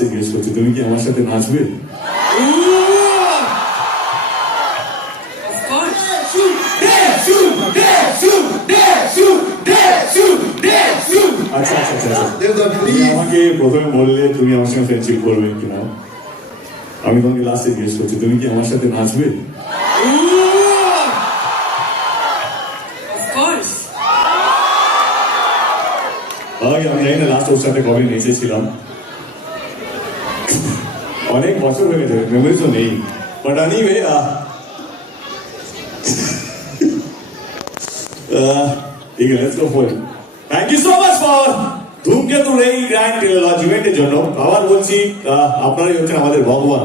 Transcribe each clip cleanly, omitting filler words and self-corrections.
লাস্টে জিজ্ঞেস করছি, তুমি কি আমার সাথে নাচবে? আচ্ছা আচ্ছা আচ্ছা, তুমি আমাকে প্রথমে বললে তুমি আমার সঙ্গে ফ্রেন্ডশিপ করবে কিনা, আমি তোমাকে লাস্টে জিজ্ঞেস করছি, তুমি কি আমার সাথে নাচবে? আমি জানি না লাস্ট ওর সাথে কবে নেচেছিলাম, অনেক বছর হয়ে গেছে, মেমোরি তো নেই, বাট এনিওয়ে ঠিক আছে, let's go for it. Thank you so much for ধূমকেতুর এই গ্র্যান্ড টেলিলজি ইভেন্টের জন্য। আবার বলছি, আপনারাই হচ্ছেন আমাদের ভগবান,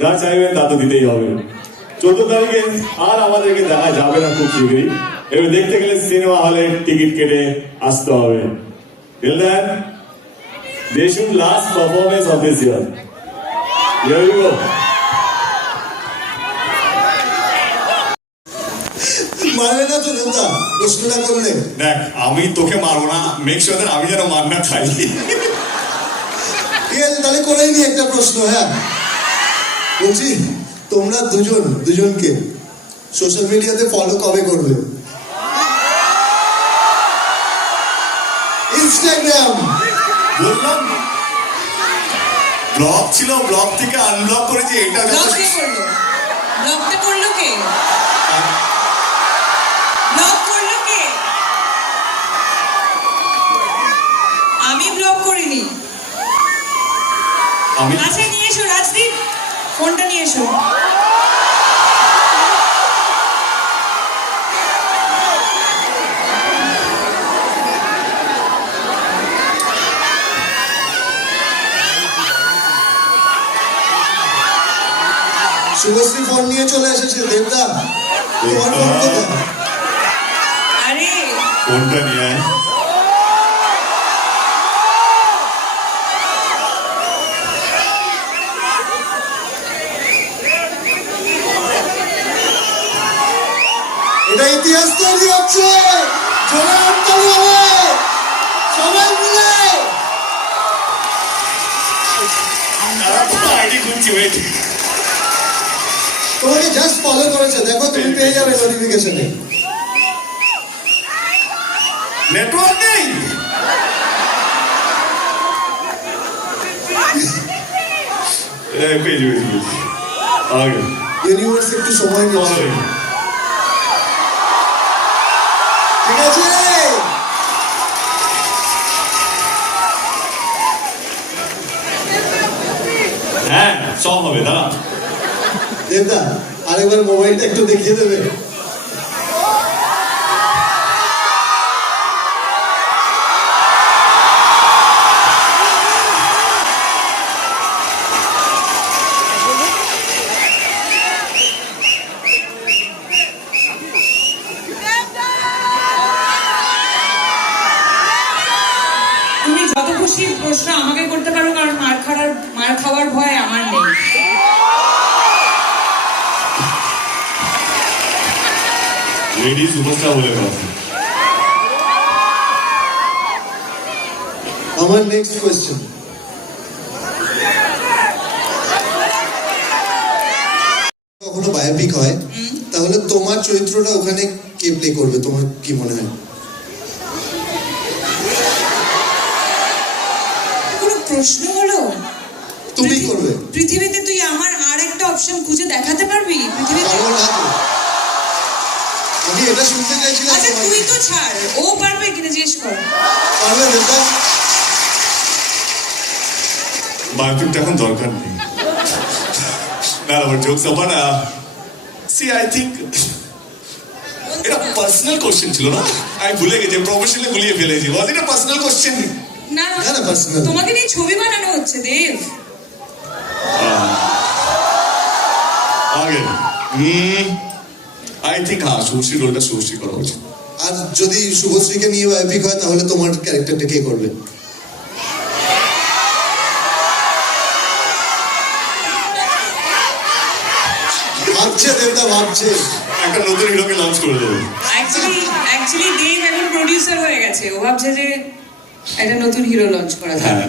যা চাইবেন তা তো দিতেই হবে। 14 তারিখে আর আমাদেরকে দেখা যাবে না খুব শীঘ্রই, এবার দেখতে গেলে সিনেমা হলে টিকিট কেটে আসতে হবে। Till then, they should last performance of this year. Here we go. মারবে না তো নেতা, প্রশ্নটা করলে দেখ, আমি তোকে মারবো না, মেক শিওর দ্যাট আমি যেন মার না খাই। ঠিক আছে, তাহলে করেই নি একটা প্রশ্ন। হ্যাঁ বলছি, তোমরা দুজনকে সোশ্যাল মিডিয়াতে ফলো কবে করবে? ইনস্টাগ্রাম বললাম ব্লক ছিল, ব্লক থেকে আনব্লক করেছি, এটা ব্লকটা করলো কে? ব্লক করলো কে? আমি ব্লক করিনি। আচ্ছা নিয়ে এসো রাজদীপ, ফোনটা নিয়ে এসো। শুভশ্রী ফোন নিয়ে চলে এসেছে। দেবদা, তোমার ফোন কোথায়? আরে ফোনটা নিয়ে আয়। এটা ইতিহাস তৈরি হচ্ছে, জোরে হাততালি হবে সবাই মিলে। আইডি খুঁজছি, ওয়েট। তোমাকে জাস্ট ফলো করেছে, দেখো তুমি পেয়ে যাবে নোটিফিকেশনে। নেটওয়ার্ক নেই। পেজ আগে ইউনিভার্স একটু সময় নিচ্ছে, ঠিক আছে? হ্যাঁ সব হবে, দাঁড়া। দেবদা, আরেকবার মোবাইলটা একটু দেখিয়ে দেবে? তুমি যত খুশি প্রশ্ন আমাকে করতে পারো, কারণ মার খাওয়ার ভয় আমার নেই। লেডি সুপারস্টার বলে কথা। আমার নেক্সট কোয়েশ্চেন, কখনো বায়োপিক হয় তাহলে তোমার চরিত্রটা ওখানে কে প্লে করবে, তোমার কি মনে হয়? কোনো প্রশ্ন হলো? তুমি করবে। পৃথিবীতে তুই আমার আর একটা অপশন খুঁজে দেখাতে পারবি পৃথিবীতে? পারবো না তো। আমি এটা শুনতে চাইছিলাম। আচ্ছা তুই তো ছাড়, ও পারবে কিনা জিজ্ঞেস কর। পারবে দেবদা? বায়োপিকটা এখন দরকার নেই। না আমার জোকস আবার সি আই থিঙ্ক এটা পার্সোনাল কোশ্চেন ছিল না, আমি ভুলে গেছি, প্রফেশনালি গুলিয়ে ফেলেছি। ওয়াজ এটা পার্সোনাল কোশ্চেন? না না পার্সোনাল। তোমাকে নিয়ে ছবি বানানো হচ্ছে দেব। আগে আই থিঙ্ক হ্যাঁ শুভশ্রী রোলটা শুভশ্রী করা উচিত। আর যদি শুভশ্রীকে নিয়ে বায়োপিক হয় তাহলে তোমার ক্যারেক্টারটা কে করবে? ভাবছে দেবদা, ভাবছে একটা নতুন হিরোকে লঞ্চ করে দেবে। অ্যাকচুয়ালি দেব এখন প্রডিউসার হয়ে গেছে, ও ভাবছে যে একটা নতুন হিরো লঞ্চ করা যায়। হ্যাঁ